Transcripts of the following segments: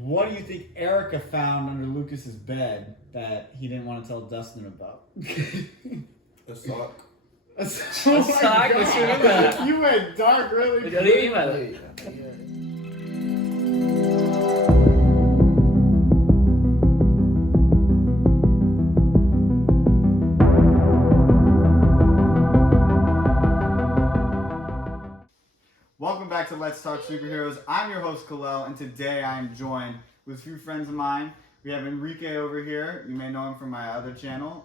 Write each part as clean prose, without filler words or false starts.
What do you think Erica found under Lucas's bed that he didn't want to tell Dustin about? A sock. A sock? What you mean by that? You went dark really What do you mean by that? Welcome back to Let's Talk Superheroes. I'm your host Kalel, and today I am joined with a few friends of mine. We have Enrique over here. You may know him from my other channel.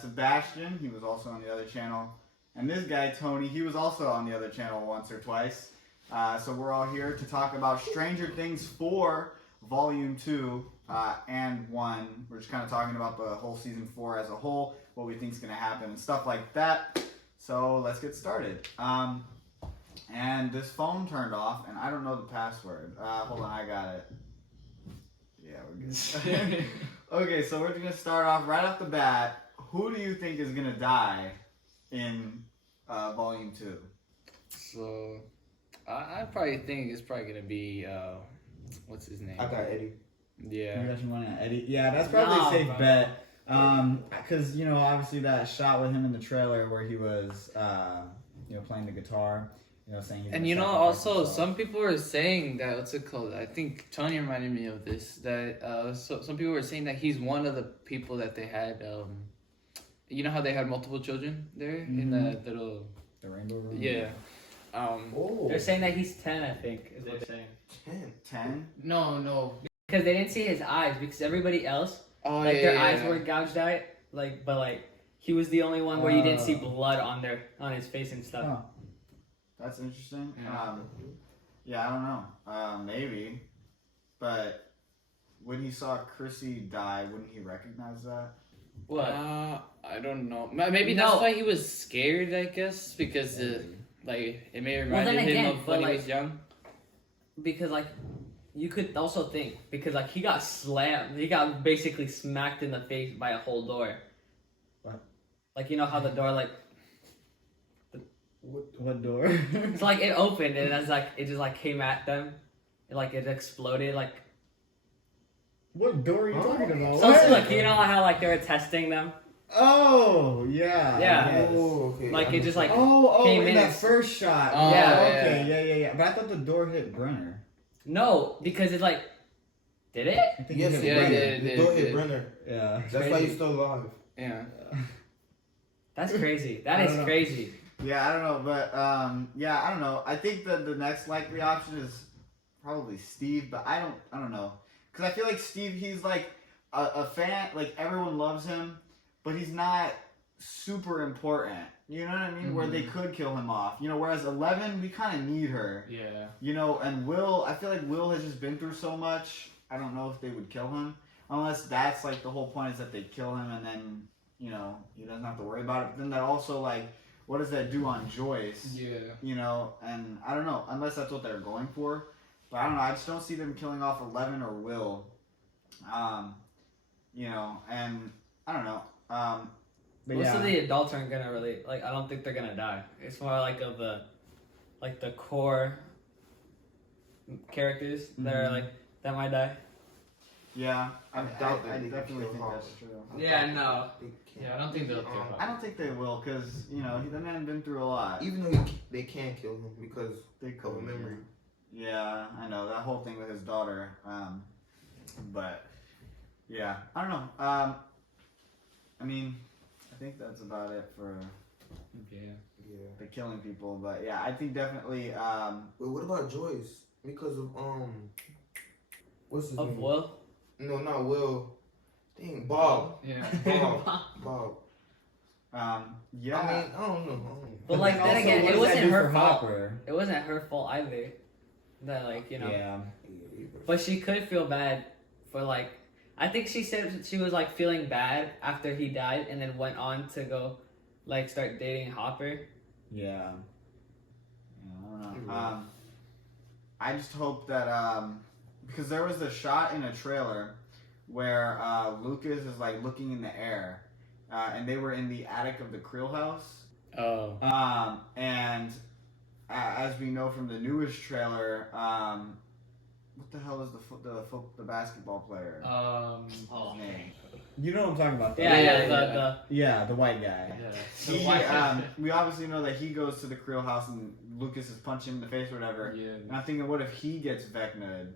Sebastian, he was also on the other channel. And this guy, Tony, he was also on the other channel once or twice. So we're all here to talk about Stranger Things 4, Volume 2 and 1. We're just kind of talking about the whole Season 4 as a whole, what we think is going to happen and stuff like that. So let's get started. And this phone turned off, and I don't know the password. Hold on, I got it. Yeah, we're good. Okay, so we're gonna start off right off the bat. Who do you think is gonna die in Volume 2? So, I probably think it's probably gonna be what's his name? I got Eddie. Yeah. You got your money on Eddie? Yeah, that's probably a safe bet. Because you know, obviously that shot with him in the trailer where he was, playing the guitar. You know, saying And also some people were saying that what's it called? I think Tony reminded me of this. That so some people were saying that he's one of the people that they had. You know how they had multiple children there in the little rainbow room. Yeah. They're saying that he's 10, I think, is what they're saying. 10? No. Because they didn't see his eyes, because everybody else, their eyes were gouged out, but he was the only one where you didn't see blood on his face and stuff. Oh. That's interesting. Yeah. I don't know. Maybe. But when he saw Chrissy die, wouldn't he recognize that? What? I don't know. Maybe that's why he was scared, I guess, because it may have reminded him of when he was young. Because you could also think, because he got slammed, he got basically smacked in the face by a whole door. What? You know how the door What door? it's it opened and it just came at them, it exploded What door are you talking about? So it's you know how they were testing them. Oh yeah. Yeah. Oh, okay. It just came in that first shot. Oh, yeah. Okay. Yeah. But I thought the door hit Brenner. No, because it's did it? I think Yes, it hit yeah, Brenner. it did. The door hit Brenner. Yeah. That's why he's still alive. Yeah. That's crazy. That is crazy. Yeah, I don't know, but I don't know. I think that the next likely option is probably Steve, but I don't know, because I feel like Steve, he's a fan, everyone loves him, but he's not super important. You know what I mean? Mm-hmm. Where they could kill him off. Whereas 11, we kind of need her. Yeah. And Will, I feel like Will has just been through so much. I don't know if they would kill him, unless that's the whole point is that they kill him and then he doesn't have to worry about it. But then that also what does that do on Joyce? Yeah. And I don't know, unless that's what they're going for. But I don't know, I just don't see them killing off 11 or Will. And I don't know. But Most of the adults aren't gonna really, I don't think they're gonna die. It's more of the core characters that are that might die. Yeah, I doubt that they can definitely kill think Hobbs. that's true. Yeah, no. Yeah, I don't think they'll kill him. I don't think they will, because, the man been through a lot. Even though they can kill him because They of a memory. Yeah, I know, that whole thing with his daughter. But, yeah, I don't know. I mean, I think that's about it for the killing people. But, yeah, I think definitely... Wait, what about Joyce? Because of, what's his Of name? Will? No, not Will. Dang, Bob. Yeah. Bob. Yeah. I mean, I don't know. But then Also, again, what it does that wasn't do her for fault. Hopper? It wasn't her fault either. That Yeah. But she could feel bad for I think she said she was feeling bad after he died and then went on to go start dating Hopper. Yeah. I don't know. I just hope that because there was a shot in a trailer where Lucas is looking in the air, and they were in the attic of the Creel house. Oh. And as we know from the newest trailer, what the hell is the basketball player? Oh. His name. You know what I'm talking about. Though. Yeah, the white guy. Yeah. We obviously know that he goes to the Creel house and Lucas is punching him in the face or whatever. Yeah. And I'm thinking, what if he gets Vecna'd?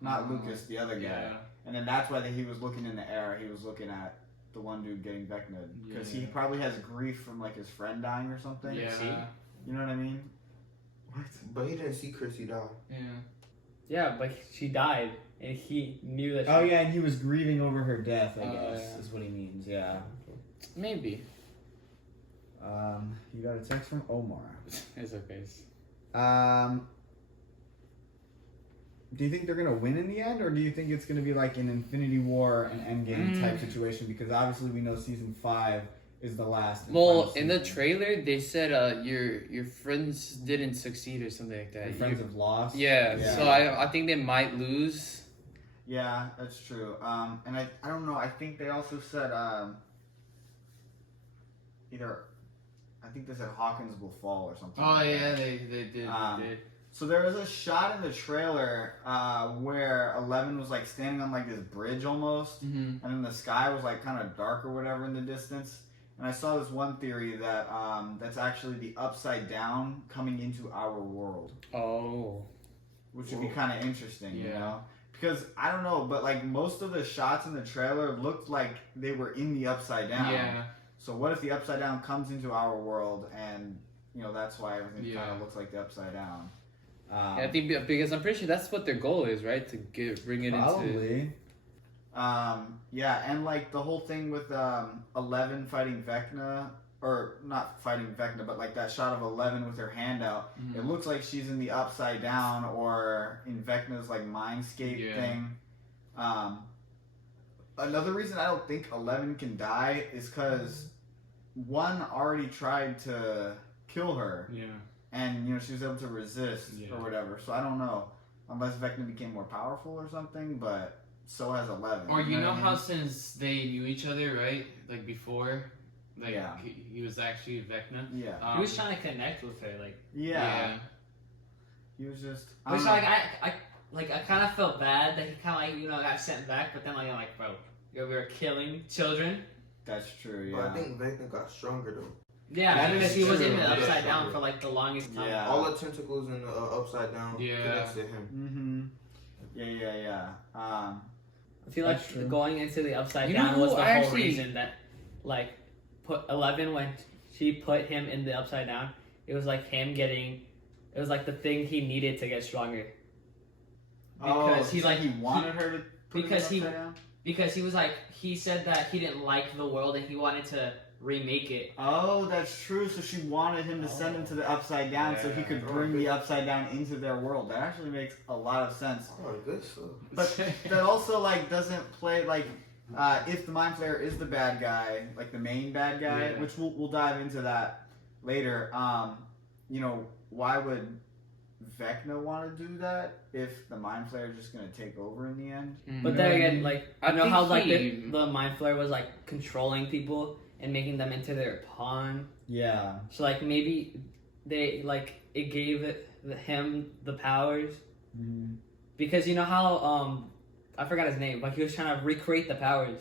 Not Lucas, the other guy. Yeah. And then that's why he was looking in the air. He was looking at the one dude getting Vecna'd. Because he probably has grief from like his friend dying or something. Yeah. You know what I mean? What? But he didn't see Chrissy die. Yeah. Yeah, but she died, and he knew that. Oh yeah, and he was grieving over her death. I guess yeah. is what he means. Yeah. Maybe. You got a text from Omar. It's okay. Do you think they're gonna win in the end, or do you think it's gonna be like an Infinity War and Endgame type situation? Because obviously we know season 5 is the last. Well, in the trailer they said your friends didn't succeed or something like that. Your friends have lost. Yeah. So I think they might lose. Yeah, that's true. And I don't know. I think they also said I think they said Hawkins will fall or something. Oh like yeah, that. they did. They did. So there was a shot in the trailer where 11 was like standing on like this bridge almost, and then the sky was like kind of dark or whatever in the distance. And I saw this one theory that that's actually the upside down coming into our world. Oh. Which would be kind of interesting, Yeah. you know? Because I don't know, but like most of the shots in the trailer looked like they were in the upside down. Yeah. So what if the upside down comes into our world and, you know, that's why everything kind Yeah. of looks like the upside down. I think because I'm pretty sure that's what their goal is, right? To bring it into. Probably. Yeah, and like the whole thing with 11 fighting Vecna, or not fighting Vecna, but like that shot of 11 with her hand out. It looks like she's in the upside down or in Vecna's like mindscape thing. Another reason I don't think 11 can die is because one already tried to kill her. Yeah. And, you know, she was able to resist or whatever. So I don't know. Unless Vecna became more powerful or something, but so has 11. Or you know what I how mean? since they knew each other, right? Like before, like Yeah. he was actually Vecna. Yeah. He was trying to connect with her, like. Yeah. He was just. Which I kind of felt bad that he kind of got sent back, but then I'm like, bro, we were killing children. That's true. Yeah. But I think Vecna got stronger though. Yeah, That because is he was in true. the upside Yeah. down for like the longest time. Yeah. All the tentacles in the upside down connects to him. Yeah. I feel That's like true. going into the upside You know down who was the whole actually- reason that, like, put 11 when she put him in the upside down. It was like him getting. It was like the thing he needed to get stronger. Because he's like he wanted her to. Put because it he- upside down? Because he was like he said that he didn't like the world and he wanted to remake it. Oh, that's true. So she wanted him to send him to the upside down so he could Yeah. bring the upside down into their world. That actually makes a lot of sense. Oh, good stuff. But that also like doesn't play like if the Mind Flayer is the bad guy, like the main bad guy, Yeah. which we'll dive into that later. You know, why would Vecna want to do that if the Mind Flayer is just gonna take over in the end? But then again, like I you know think how like he- the Mind Flayer was like controlling people and making them into their pawn. Yeah. So like maybe they like it gave him the powers because you know how I forgot his name, but he was trying to recreate the powers,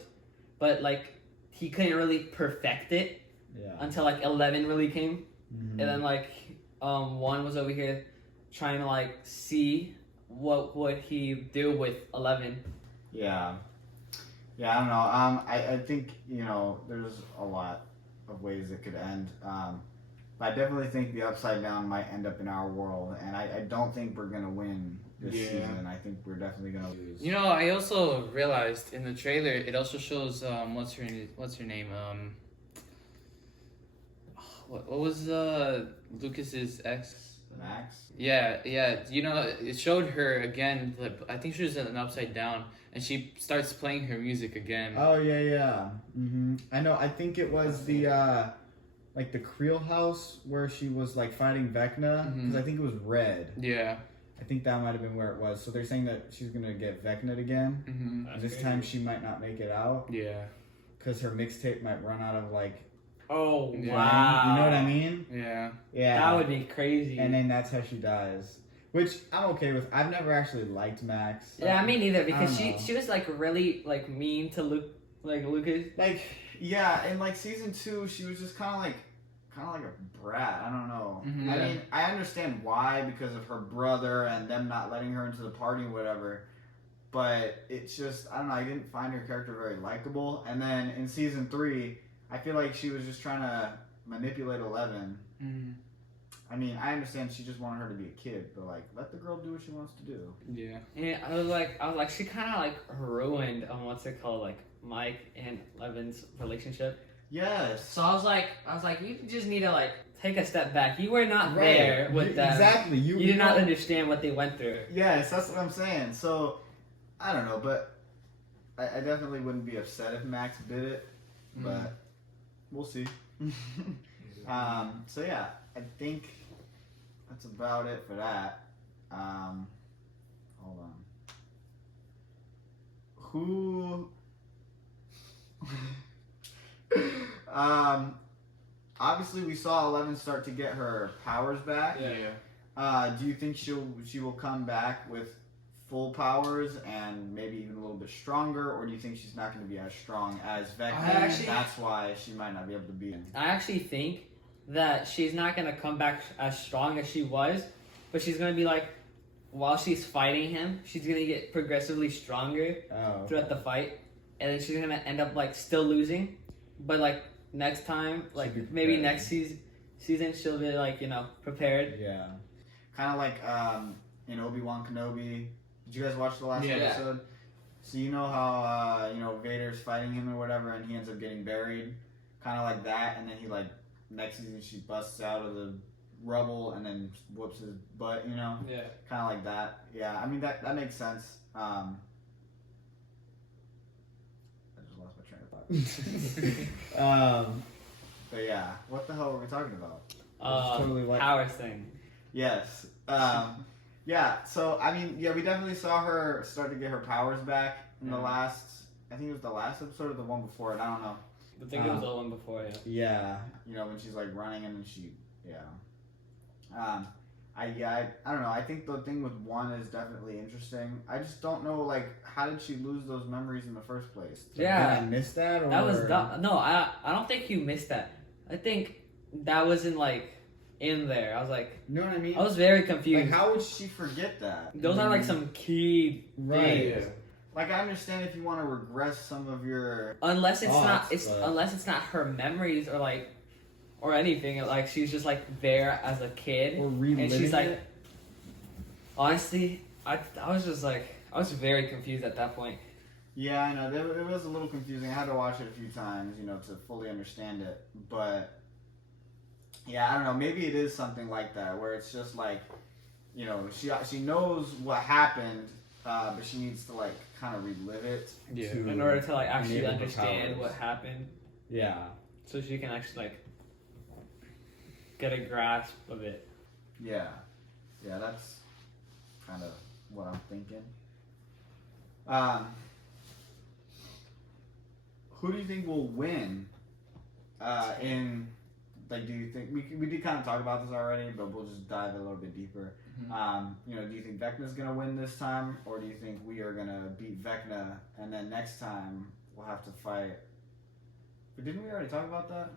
but like he couldn't really perfect it Yeah. until like 11 really came, and then like 1 was over here trying to like see what would he do with 11. Yeah. Yeah, I don't know. I think, you know, there's a lot of ways it could end. But I definitely think the Upside Down might end up in our world, and I don't think we're going to win this season. I think we're definitely going to lose. You know, I also realized in the trailer it also shows what's her name? What was Lucas's ex? Max? Yeah. You know, it showed her again. I think she was in an upside down, and she starts playing her music again. Oh, yeah. I know. I think it was the, like the Creel house where she was like fighting Vecna, because I think it was red. Yeah. I think that might have been where it was. So they're saying that she's going to get Vecna'd again. And this time she might not make it out. Yeah. Because her mixtape might run out of like. Oh Yeah. wow! You know what I mean? Yeah. Yeah. That would be crazy. And then that's how she dies. which I'm okay with. I've never actually liked Max. Yeah, me neither, because don't know. she was like really like mean to Lucas. Like, yeah, in like season 2, she was just kind of like a brat. I don't know. Mhm. I Yeah. mean, I understand why, because of her brother and them not letting her into the party and whatever. But it's just, I don't know, I didn't find her character very likable. And then in season 3, I feel like she was just trying to manipulate Eleven. Mm. I mean, I understand she just wanted her to be a kid, but like, let the girl do what she wants to do. Yeah. And I was like, she kind of like ruined what's it called, like Mike and Levin's relationship. Yes. So I was like, you just need to like take a step back. You were not Right. there with them. Exactly. You did not understand what they went through. Yes, that's what I'm saying. So, I don't know, but I definitely wouldn't be upset if Max bit it, but we'll see. So yeah, I think that's about it for that. Hold on. Who? Obviously we saw Eleven start to get her powers back. Yeah. Do you think she will come back with full powers and maybe even a little bit stronger, or do you think she's not going to be as strong as Vecna? actually- That's why she might not be able to beat him. I actually think that she's not gonna come back as strong as she was, but she's gonna be like, while she's fighting him, she's gonna get progressively stronger Oh. throughout the fight, and then she's gonna end up like still losing, but like next time, like She'll be maybe prepared. next season she'll be like prepared. Yeah. Kind of like in Obi-Wan Kenobi. Did you guys watch the last Yeah. episode? So you know how Vader's fighting him or whatever, and he ends up getting buried, kind of like that, and then he like next season she busts out of the rubble and then whoops his butt, Yeah. kind of like that. Yeah, I mean that makes sense. I just lost my train of thought. But yeah, what the hell were we talking about? Totally like- Powers thing. Yes. Yeah, so I mean, yeah, we definitely saw her start to get her powers back in the last, I think it was the last episode or the one before it, I don't know. I think it was the one before, yeah. Yeah, when she's like running and then she, I don't know. I think the thing with one is definitely interesting. I just don't know, like, how did she lose those memories in the first place? Yeah. Did I miss that? Or? That was no, I don't think you missed that. I think that wasn't like in there. I was like, You know what I mean? I was very Like, confused. how would she forget that? Those are like some key Right. things. Like, I understand if you want to regress some of your... Unless it's Thoughts, not, but- unless it's not her memories or like, or anything. Like she's just like there as a kid, Or and reliving she's like, it. honestly, I was just like, I was very confused at that point. Yeah, I know. It was a little confusing. I had to watch it a few times, to fully understand it. But, yeah, I don't know. Maybe it is something like that, where it's just like, she knows what happened, but she needs to, like, kind of relive it. Yeah. In order to like actually enable her understand powers. what happened, Yeah. so she can actually like get a grasp of it. Yeah. Yeah, that's kind of what I'm thinking. Who do you think will win in, like, do you think, we did kind of talk about this already, but we'll just dive a little bit deeper. Do you think Vecna's going to win this time, or do you think we are going to beat Vecna, and then next time we'll have to fight? But didn't we already talk about that?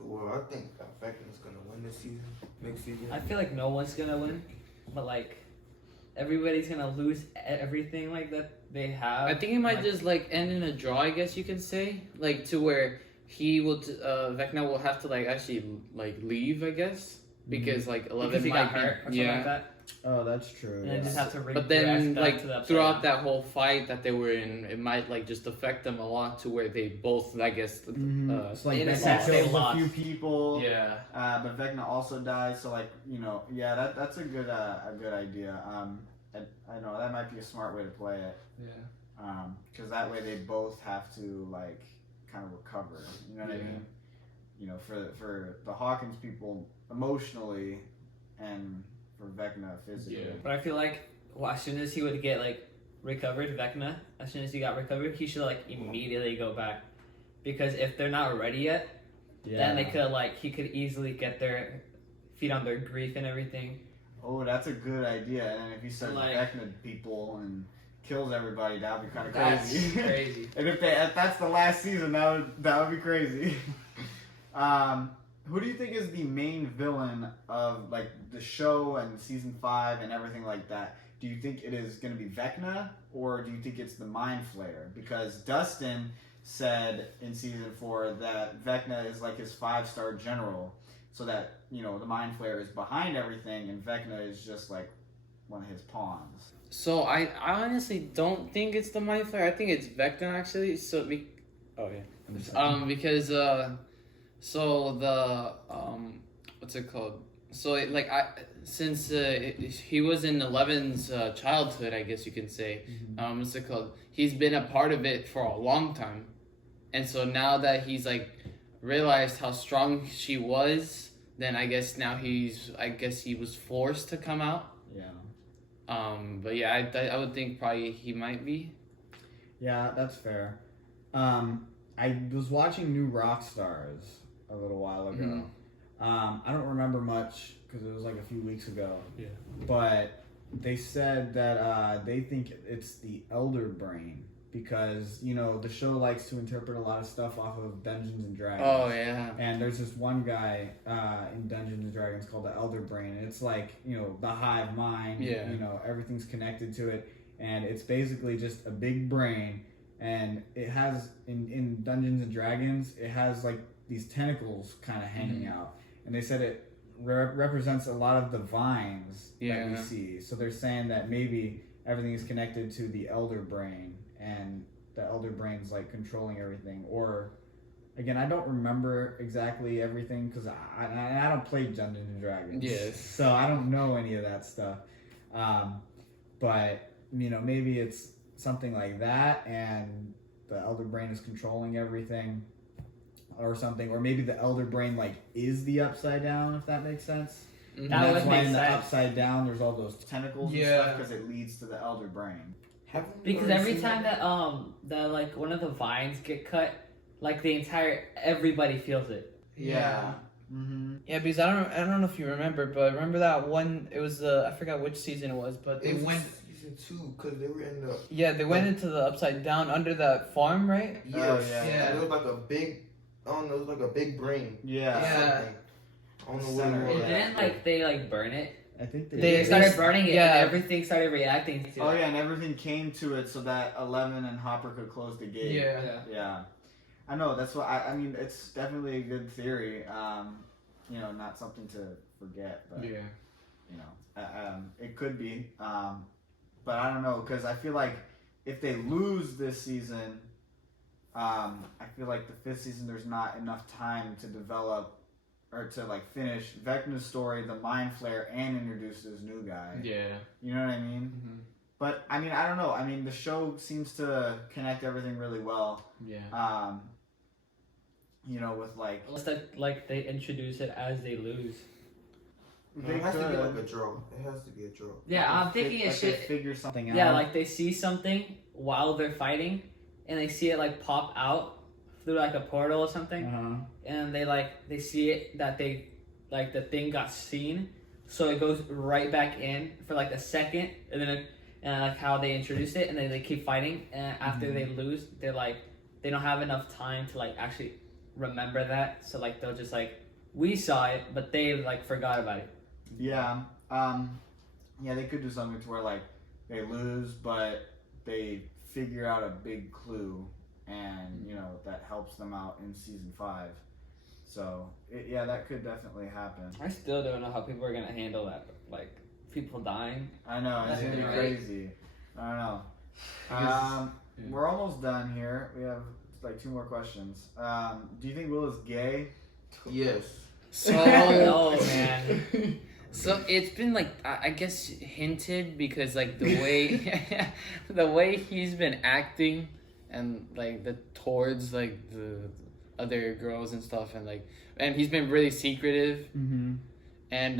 Well, I think Vecna's gonna win this season. Next season. I feel like no one's gonna win, but like everybody's gonna lose everything like that they have. I think it might Like, just like end in a draw, I guess you can say, like to where he will, Vecna will have to like actually like leave, I guess, because like 11 because he might got be, hurt or something like that, Oh, that's true. and then just have to But then, regress back like to the upside throughout down. that whole fight that they were in, it might like just affect them a lot to where they both, I guess, It's like in a Vecna sense, they kills a lost. few people. yeah, But Vecna also dies, so like that's a good idea. I know that might be a smart way to play it, yeah, because that way they both have to like kind of recover. You know what I Yeah. mean? For the Hawkins people emotionally, and for Vecna physically. Yeah. But I feel like as soon as he would get like recovered, Vecna, as soon as he got recovered, he should like immediately go back, because if they're not ready yet, then they could he could easily get their feet on their grief and everything. Oh, that's a good idea. And if he starts Like- Vecna people and kills everybody, that would be kind of That's crazy. crazy. And if that's the last season, that would be crazy. Who do you think is the main villain of like the show and season 5 and everything like that? Do you think it is going to be Vecna, or do you think it's the Mind Flayer? Because Dustin said in season 4 that Vecna is like his 5-star general, so that the Mind Flayer is behind everything, and Vecna is just like one of his pawns. So I honestly don't think it's the Mind Flayer. I think it's Vecna actually. Because so the what's it called? So since he was in Eleven's childhood, I guess you can say, what's it called? He's been a part of it for a long time, and so now that he's like realized how strong she was, then I guess he was forced to come out. Yeah. But yeah, I would think probably he might be. Yeah, that's fair. I was watching New Rockstars a little while ago. I don't remember much because it was like a few weeks ago. Yeah. But they said that they think it's the Elder Brain because the show likes to interpret a lot of stuff off of Dungeons and Dragons. Oh yeah. And there's this one guy in Dungeons and Dragons called the Elder Brain, and it's like the hive mind. Yeah. Everything's connected to it, and it's basically just a big brain, and it has in Dungeons and Dragons it has like these tentacles kind of hanging out, and they said it represents a lot of the vines that we see. So they're saying that maybe everything is connected to the Elder Brain, and the Elder Brain's like controlling everything. Or again, I don't remember exactly everything because I don't play Dungeons and Dragons. Yes. So I don't know any of that stuff. But maybe it's something like that, and the Elder Brain is controlling everything, or something. Or maybe the Elder Brain like is the Upside Down, if that makes sense. Mhm. And That that's would why make in the sense. Upside Down there's all those tentacles and Yeah. stuff because it leads to the Elder Brain. Because every time that like one of the vines get cut, like everybody feels it. Yeah. Mm-hmm. Yeah, because I don't know if you remember, but remember that one? It was I forgot which season it was, but It was season 2 because they were in the. Yeah, they went into the Upside Down under that farm, right? Yes. yeah. And it was like a big. I don't know. It was like a big brain. Yeah. Something. I don't know what Center. it was. And didn't like they burn it? I think They started burning it, yeah. and everything started reacting to it. Oh yeah, and everything came to it so that 11 and Hopper could close the gate. Yeah. I know, that's what I mean, it's definitely a good theory. Not something to forget, but it could be. But I don't know, because I feel like if they lose this season, I feel like the 5th season there's not enough time to develop or to like finish Vecna's story, the Mind Flayer, and introduce this new guy. Yeah. You know what I mean? Mm-hmm. But I mean, I don't know. I mean, the show seems to connect everything really well. Yeah. With like Unless like they introduce it as they lose. they It has to be could- like a draw. It has to be a draw. Yeah, I'm thinking like it they should. figure something out. Yeah, like they see something while they're fighting, and they see it like pop out through like a portal or something, and they see it that they like the thing got seen, so it goes right back in for like a second, and then like how they introduce it, and then they keep fighting, and after they lose, they're like they don't have enough time to like actually remember that, so like they'll just like we saw it, but they like forgot about it. Yeah. They could do something to where like they lose, but they figure out a big clue, and that helps them out in season 5. So that could definitely happen. I still don't know how people are gonna handle that, like people dying. I know, it's That's gonna be right. crazy. I don't know. We're almost done here. We have like 2 more questions. Do you think Will is gay? Yes. So, Oh man. So it's been like I guess hinted because like the way he's been acting and like towards like the other girls and stuff, and he's been really secretive, and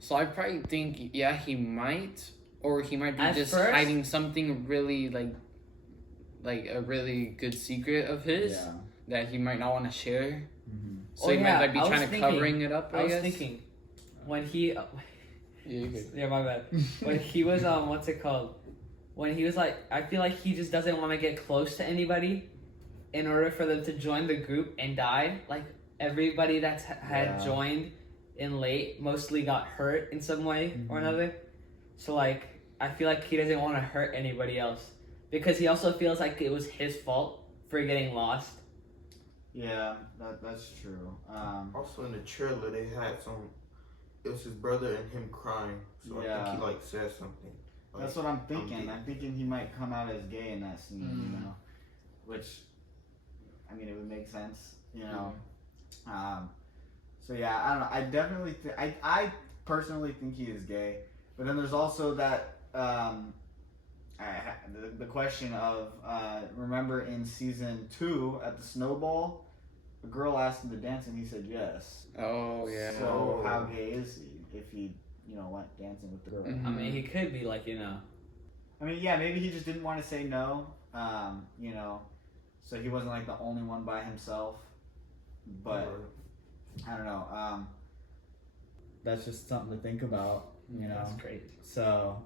so I probably think he might, or he might be At just first? hiding something really like a really good secret of his that he might not want to share. So Oh, he yeah, might be I was trying to thinking- covering it up. I was guess. thinking when he Yeah, you could. Yeah, my bad. When he was what's it called? When he was like, I feel like he just doesn't want to get close to anybody, in order for them to join the group and die. Like everybody that's had joined in late mostly got hurt in some way or another. So like, I feel like he doesn't want to hurt anybody else because he also feels like it was his fault for getting lost. Yeah, that's true. Also in the trailer, they had some. It was his brother and him crying. So I think he like said something. Like, that's what I'm thinking. I'm thinking he might come out as gay in that scene, you know, which, I mean, it would make sense, you know. So yeah, I don't know. I definitely, I personally think he is gay. But then there's also that the question of remember in season 2 at the snowball, a girl asked him to dance and he said yes. Oh yeah. So how gay is he if he went dancing with the girl? I mean, he could be like I mean, yeah, maybe he just didn't want to say no. So he wasn't like the only one by himself. But I don't know. That's just something to think about. That's great. So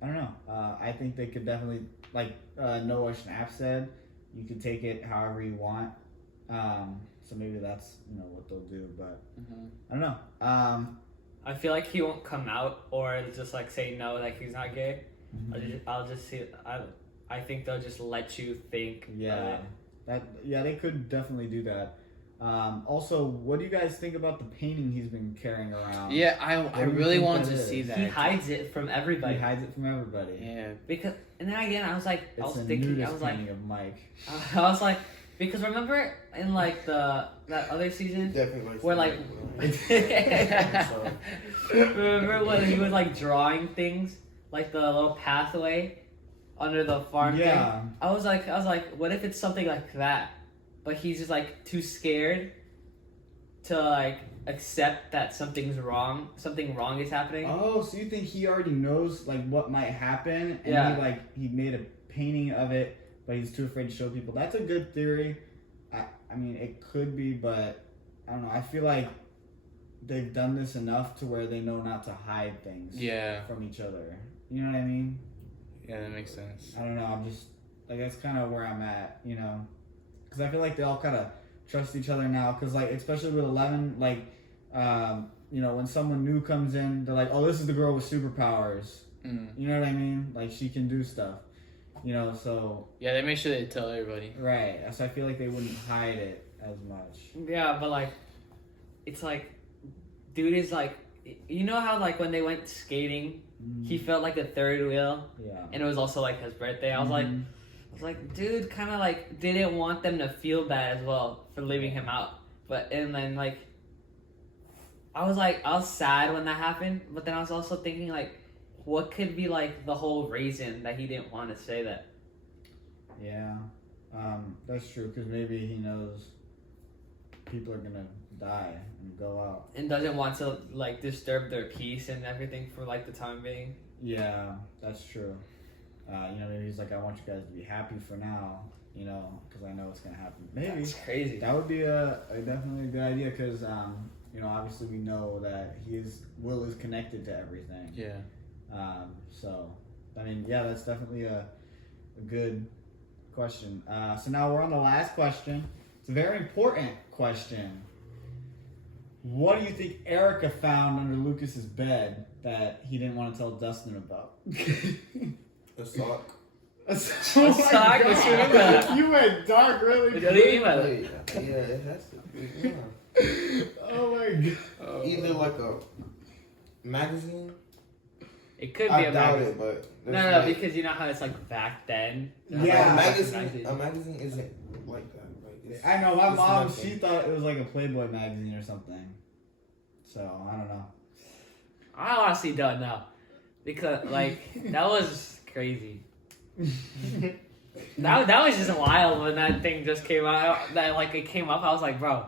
I don't know. I think they could definitely, like Noah Schnapp said, you could take it however you want. So maybe that's what they'll do. But I don't know. I feel like he won't come out or just like say no, like he's not gay. I'll just see. I think they'll just let you think. Yeah, they could definitely do that. Also, what do you guys think about the painting he's been carrying around? Yeah, I really wanted to see that. He hides it from everybody. Yeah. Because, and then again, I was like, It's a nudist painting of Mike. I was like, because remember in like that other season where like remember when he was like drawing things like the little pathway under the farm thing? I was like, what if it's something like that? But he's just like too scared to like accept that something wrong is happening. Oh, so you think he already knows like what might happen, and he made a painting of it, but he's too afraid to show people. That's a good theory. I mean, it could be, but I don't know. I feel like they've done this enough to where they know not to hide things from each other. You know what I mean? Yeah, that makes sense. I don't know. I'm just like, that's kind of where I'm at, because I feel like they all kind of trust each other now. Because like, especially with 11, like, when someone new comes in, they're like, oh, this is the girl with superpowers. You know what I mean? Like, she can do stuff. So yeah, they make sure they tell everybody. Right. So I feel like they wouldn't hide it as much. Yeah, but like, it's like, dude is like, how like when they went skating, he felt like the third wheel. Yeah. And it was also like his birthday. I was like, dude, kind of like didn't want them to feel bad as well for leaving him out. And then like, I was sad when that happened. But then I was also thinking like, what could be like the whole reason that he didn't want to say that? Yeah, that's true. Because maybe he knows people are gonna die and go out, and doesn't want to like disturb their peace and everything for like the time being. Yeah, that's true. Maybe he's like, I want you guys to be happy for now. Because I know it's gonna happen. Maybe that's crazy. That would be definitely a good idea. Because obviously we know that Will is connected to everything. Yeah. So, I mean, yeah, that's definitely a good question. So now we're on the last question. It's a very important question. What do you think Erica found under Lucas's bed that he didn't want to tell Dustin about? A sock. A sock? What you mean by that? You went dark really quick. What do you mean by that? Yeah, it has to be. Yeah. Oh my god. Either like a magazine. It could be I a doubt magazine. it, but No, because you know how it's like back then. Yeah, a magazine isn't like that. Like, I know my mom. nothing. She thought it was like a Playboy magazine or something. So I don't know. I honestly don't know, because like that was crazy. that was just wild when that thing just came out. That like it came up. I was like, bro.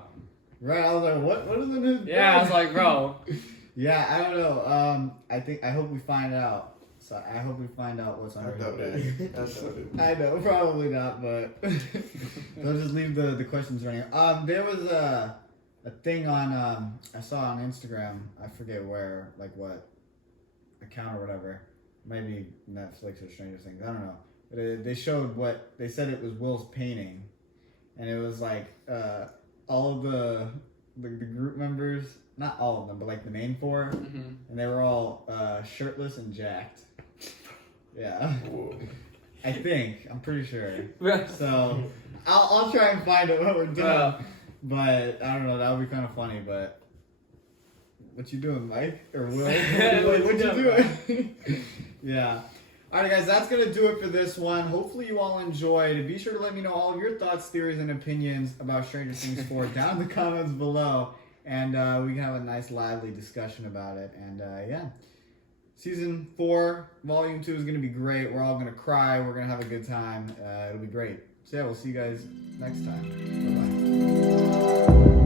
Right. I was like, what is it? Yeah, I was like, bro. Yeah, I don't know. I hope we find out. So I hope we find out what's under his bed. I know, probably not, but they'll just leave the questions running. There was a thing on I saw on Instagram. I forget where, like what account or whatever, maybe Netflix or Stranger Things, I don't know. But they showed what they said it was Will's painting, and it was like all of the group members, not all of them, but like the main four, and they were all shirtless and jacked. Yeah. Whoa. I'm pretty sure. So I'll try and find it when we're done. But I don't know, that would be kind of funny. But what you doing, Mike or Will? what you doing? Yeah. All right, guys, that's going to do it for this one. Hopefully you all enjoyed. Be sure to let me know all of your thoughts, theories, and opinions about Stranger Things 4 down in the comments below. And we can have a nice, lively discussion about it. And, yeah. Season 4, Volume 2 is going to be great. We're all going to cry. We're going to have a good time. It'll be great. So, yeah, we'll see you guys next time. Bye-bye.